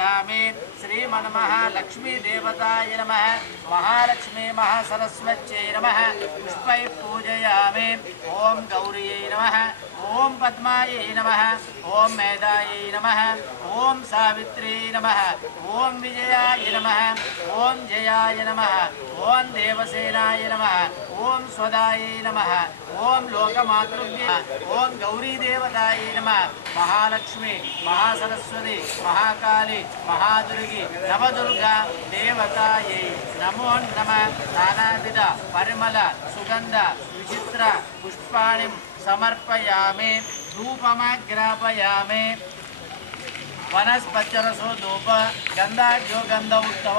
సమర్పయామి శ్రీమన్మహాలక్ష్మీదేవతాయ నమ మహాలక్ష్మీ మహాసరస్వత్యై నమ పుష్పై పూజయామి ఓం గౌర్యై నమ ఓం పద్మాయై నమ ఓం మేధాయై నమ ఓం సావిత్ర్యై నమ ఓం విజయాయ నమ ఓం జయాయ నమ ఓం దేవసేనాయ నమ ఓం స్వదాయై నమ ఓం లోకమాతృభ్య ఓం గౌరీదేవతాయై నమ మహాలక్ష్మి మహాసరస్వతి మహాకాళి మహాదుర్గి నవదుర్గా దేవతాయై నమో నమ నానావిధ పరిమళ సుగంధ విచిత్ర పుష్పాణి समर्पयामे धूपमग्रापयामे। वनस्पच्चरसो धूप गन्धाढ्यो गंध उत्तम।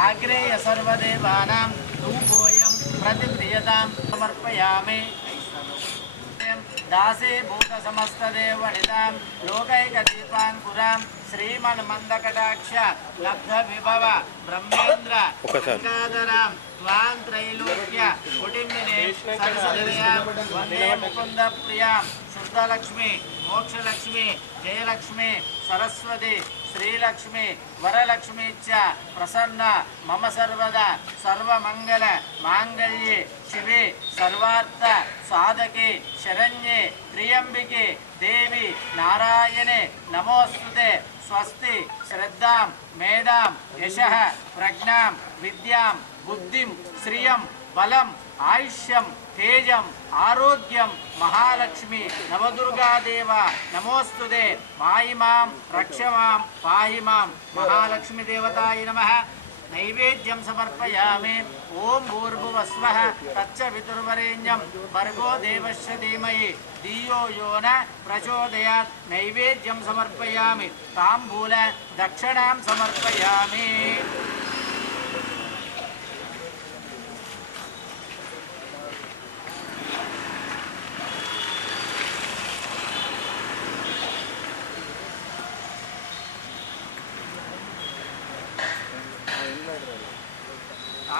आग्रेय सर्वदेवानां धूपोऽयं प्रतिप्रियतां समर्पयामे। दासे भूत समस्त देव निदाम लोकैक दीपान पुराम श्रीमन मंदकटाक्ष लब्ध विभव ब्रह्मेन्द्र गङ्गाधरां। విభవ బ్రహ్మేంద్ర గంగాధరాం త్వాం త్రైలోక్య కుటుంబిని సరసదయాం వందే ముకుంద ప్రియాం శుద్ధలక్ష్మి మోక్షలక్ష్మి జయలక్ష్మి సరస్వతి శ్రీలక్ష్మి వరలక్ష్మి చ ప్రసన్న మమ సర్వదా సర్వమంగళ మాంగళ్యే శివే సర్వార్థ సాధకే శరణ్యే త్రియంబికే దేవి నారాయణే నమోస్తుతే స్వస్తి శ్రద్ధాం మేధాం యశ ప్రజ్ఞాం విద్యాం బుద్ధిం శ్రియం బలం ఆయుష్యం తేజం ఆరోగ్యం మహాలక్ష్మి నవదుర్గాదేవ నమోస్తుదే మాయిమాం రక్షమాం పాహిమాం మహాలక్ష్మి దేవతాయ నమ నైవేద్యం సమర్పయామి ఓం భూర్భువస్వ తచ్చ విదుర్వరేణ్యం భర్గో దేవస్య ధీమహి ధియో యో న ప్రచోదయాత్ నైవేద్యం సమర్పయామి తాంబూల దక్షిణాం సమర్పయామి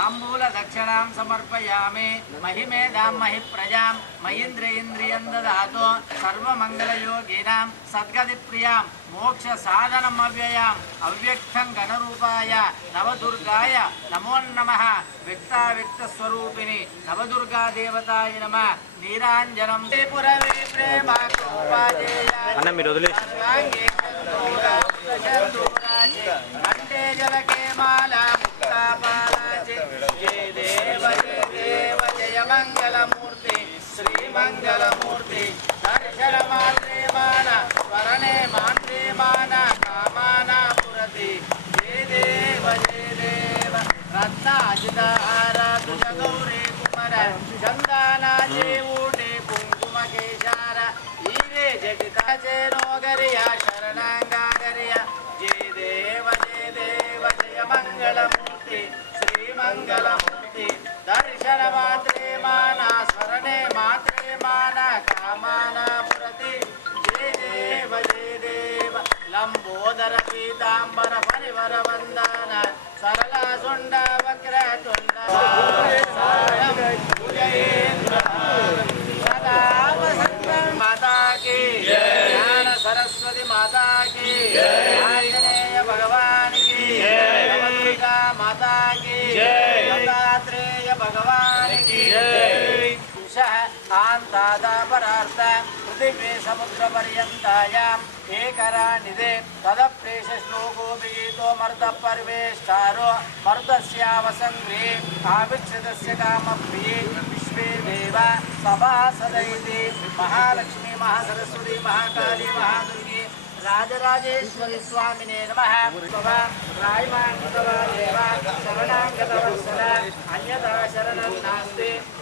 తాంబూల దక్షిణాం సమర్పయామి మహిమేధాం మహి ప్రజాం మహీంద్రేంద్రియం దదాతు సర్వమంగళయోగినాం సద్గతి ప్రియాం మోక్ష సాధనం అవ్యయాం అవ్యక్తం గణరూపాయ నవదుర్గాయ నమో నమ వ్యక్తావ్యక్త స్వరూపిణి నవదుర్గా దేవతాయ నమ నీరాంజనం పురవే ప్రేమ అన్న మీరు వదిలేసి కంటే జలకే पूजिता आरा तुझ गौरे कुमार चंदानाचे ओढे कुंकुम केशारा हिरे जगताचे नोगरिया शरणांगागरिया जय देव जय देव जय मंगलमूर्ती श्री मंगलमूर्ती కాంతాదాపరార్థ పృథివీ సముద్రపర్యంతాయాం ఏకరాణిదే తదప్రేష శ్లోకోభిగీతో మర్దపర్వేష్టారో మర్దస్యావసంగ్రీ ఆవిచ్ఛిదస్య కామప్రియే విశ్వే దేవ సభాసదైతే మహాలక్ష్మి మహాసరస్వతి మహాకాళి మహాదుర్గి రాజరాజేశ్వరి స్వామినే నమ రాయమాంగతవ దేవ శరణాంగతవత్సల అన్యదా శరణం నాస్తి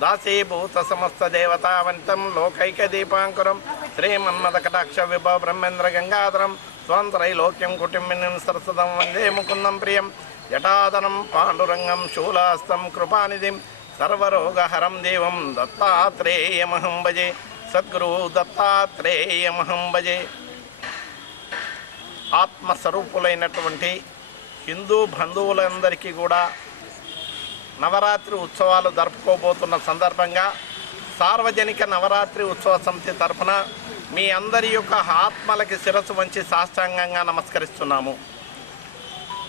దాసీభూత సమస్త దేవతావంతం లోకైక దీపాంకురం శ్రీమన్మద కటాక్ష విభవ బ్రహ్మేంద్ర గంగాధరం స్వంతరైలోక్యం కుటుంబిని సరస్వతం వందే ముకుందం ప్రియం. జటాదనం పాండురంగం శూలాస్తం కృపానిధిం సర్వరోగహరం దేవం దత్తాత్రేయమహం భజే. సద్గురు దత్తాత్రేయమహం భజే. ఆత్మస్వరూపులైనటువంటి హిందూ బంధువులందరికీ కూడా నవరాత్రి ఉత్సవాలు జరుపుకోబోతున్న సందర్భంగా సార్వజనిక నవరాత్రి ఉత్సవ సమితి తరఫున మీ అందరి యొక్క ఆత్మలకి శిరస్సు వంచి సాష్టాంగంగా నమస్కరిస్తున్నాము.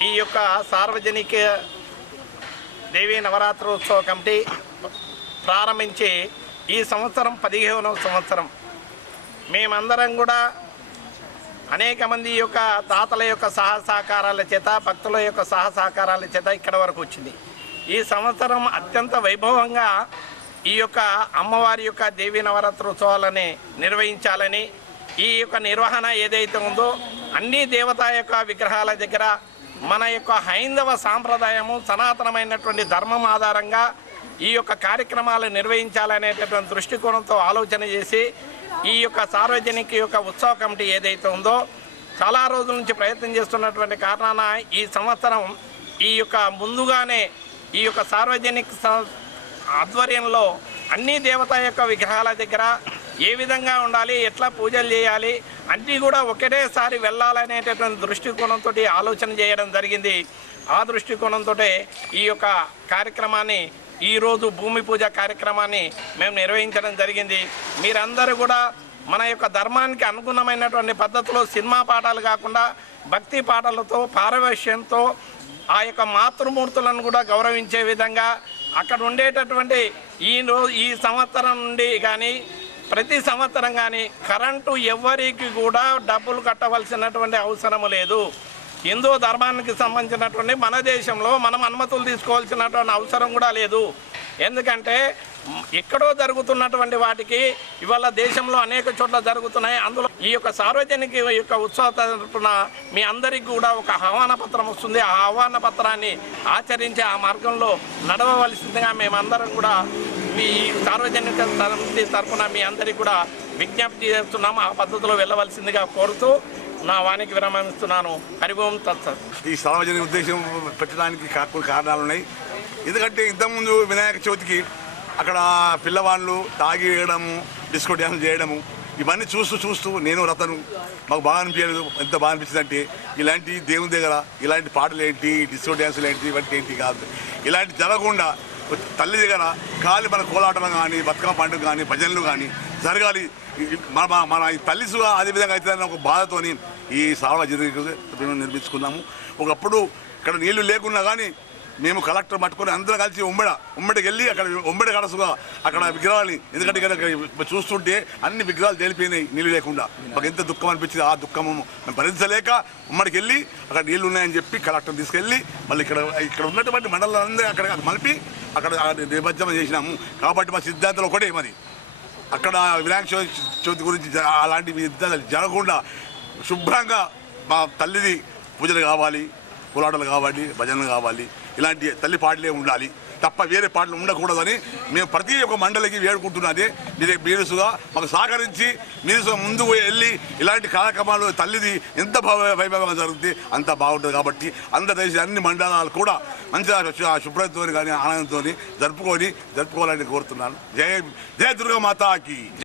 ఈ యొక్క సార్వజనిక దేవీ నవరాత్రి ఉత్సవ కమిటీ ప్రారంభించి ఈ సంవత్సరం పదిహేనవ సంవత్సరం. మేమందరం కూడా అనేక మంది యొక్క తాతల యొక్క సహసహకారాల చేత భక్తుల యొక్క సహసహకారాల చేత ఇక్కడ వరకు వచ్చింది. ఈ సంవత్సరం అత్యంత వైభవంగా ఈ యొక్క అమ్మవారి యొక్క దేవీ నవరాత్రి ఉత్సవాలని నిర్వహించాలని ఈ యొక్క నిర్వహణ ఏదైతే ఉందో అన్ని దేవతా యొక్క విగ్రహాల దగ్గర మన యొక్క హైందవ సాంప్రదాయము సనాతనమైనటువంటి ధర్మం ఆధారంగా ఈ యొక్క కార్యక్రమాలు నిర్వహించాలనేటటువంటి దృష్టికోణంతో ఆలోచన చేసి ఈ యొక్క సార్వజనిక యొక్క ఉత్సవ కమిటీ ఏదైతే ఉందో చాలా రోజుల నుంచి ప్రయత్నం చేస్తున్నటువంటి కారణాన ఈ సంవత్సరం ఈ యొక్క ముందుగానే ఈ యొక్క సార్వజనిక ఆధ్వర్యంలో అన్ని దేవత యొక్క విగ్రహాల దగ్గర ఏ విధంగా ఉండాలి ఎట్లా పూజలు చేయాలి అన్నీ కూడా ఒకటేసారి వెళ్ళాలనేటటువంటి దృష్టికోణంతో ఆలోచన చేయడం జరిగింది. ఆ దృష్టికోణంతో ఈ యొక్క కార్యక్రమాన్ని ఈరోజు భూమి పూజ కార్యక్రమాన్ని మేము నిర్వహించడం జరిగింది. మీరందరూ కూడా మన యొక్క ధర్మానికి అనుగుణమైనటువంటి పద్ధతిలో సినిమా పాఠాలు కాకుండా భక్తి పాటలతో పారవశ్యంతో ఆ యొక్క మాతృమూర్తులను కూడా గౌరవించే విధంగా అక్కడ ఉండేటటువంటి ఈ రోజు ఈ సంవత్సరం నుండి కానీ ప్రతి సంవత్సరం కానీ కరెంటు ఎవరికి కూడా డబ్బులు కట్టవలసినటువంటి అవసరం లేదు. హిందూ ధర్మానికి సంబంధించినటువంటి మన దేశంలో మనం అనుమతులు తీసుకోవాల్సినటువంటి అవసరం కూడా లేదు. ఎందుకంటే ఎక్కడో జరుగుతున్నటువంటి వాటికి ఇవాళ దేశంలో అనేక చోట్ల జరుగుతున్నాయి. అందులో ఈ యొక్క సార్వజనిక యొక్క ఉత్సవ తరపున మీ అందరికీ కూడా ఒక ఆహ్వాన పత్రం వస్తుంది. ఆ ఆహ్వాన పత్రాన్ని ఆచరించి ఆ మార్గంలో నడవవలసిందిగా మేమందరం కూడా మీ సార్వజనిక సమితి తరపున మీ అందరికీ కూడా విజ్ఞప్తి చేస్తున్నాము. ఆ పద్ధతిలో వెళ్ళవలసిందిగా కోరుతూ నా వానికి విరమిస్తున్నాను హరి ఓం తత్సత్. ఈ సార్వజనిక ఉద్దేశం పెట్టడానికి కారణాలు ఉన్నాయి ఎందుకంటే ఇంతకుముందు వినాయక చవితికి అక్కడ పిల్లవాళ్ళు తాగి వేయడము డిస్కో డ్యాన్స్ చేయడము ఇవన్నీ చూస్తూ చూస్తూ నేను రతను మాకు బాగా అనిపించలేదు. ఎంత బాగా అనిపించింది అంటే ఇలాంటి దేవుని దగ్గర ఇలాంటి పాటలు ఏంటి డిస్కో డ్యాన్సులు ఏంటి ఇవన్నీ ఏంటి కాదు. ఇలాంటి జరగకుండా తల్లి దగ్గర కాలి మన కోలాటం కానీ బతుకమ్మ పండుగ కానీ భజనలు కానీ జరగాలి. మన మన- తల్లిసుగా తల్లి సుగా అదే విధంగా ఒక బాధతోని ఈ సార్వజనిక మేము నిర్మించుకున్నాము. ఒకప్పుడు ఇక్కడ నీళ్ళు లేకున్నా కానీ మేము కలెక్టర్ పట్టుకొని అందరం కలిసి ఉమ్మడ ఉమ్మడికి వెళ్ళి అక్కడ ఉమ్మడి కడసుగా అక్కడ విగ్రహాలని ఎందుకంటే ఇక్కడ చూస్తుంటే అన్ని విగ్రహాలు తేలిపోయినాయి నీళ్ళు లేకుండా. మాకు ఎంత దుఃఖం అనిపించింది ఆ దుఃఖము మేము భరించలేక ఉమ్మడికి వెళ్ళి అక్కడ నీళ్ళు ఉన్నాయని చెప్పి కలెక్టర్ తీసుకెళ్ళి మళ్ళీ ఇక్కడ ఇక్కడ ఉన్నటువంటి మండలాలందరూ అక్కడ మలిపి అక్కడ నిమజ్జనం చేసినాము. కాబట్టి మా సిద్ధాంతాలు ఒకటే మరి. అక్కడ వినాయక చవితి చవితి గురించి జ- అలాంటి సిద్ధాంతాలు జరగకుండా శుభ్రంగా మా తల్లిది పూజలు కావాలి కోలాటలు కావాలి భజనలు కావాలి. ఇలాంటి తల్లి పాటలే ఉండాలి. తప్ప వేరే పాటలు ఉండకూడదని మేము ప్రతి ఒక్క మండలికి వేడుకుంటున్నది మీరు మీరుసుగా మాకు సహకరించి మీరు ముందు వెళ్ళి ఇలాంటి కార్యక్రమాలు తల్లిది ఎంత భవ- వైభవంగా జరుగుతుంది అంత బాగుంటుంది కాబట్టి అందరి దయచేసి అన్ని మండలాలు కూడా మంచిగా శుభ్రతతో కానీ ఆనందంతో జరుపుకొని జరుపుకోవాలని కోరుతున్నాను. జయ జయ దుర్గా మాతాకి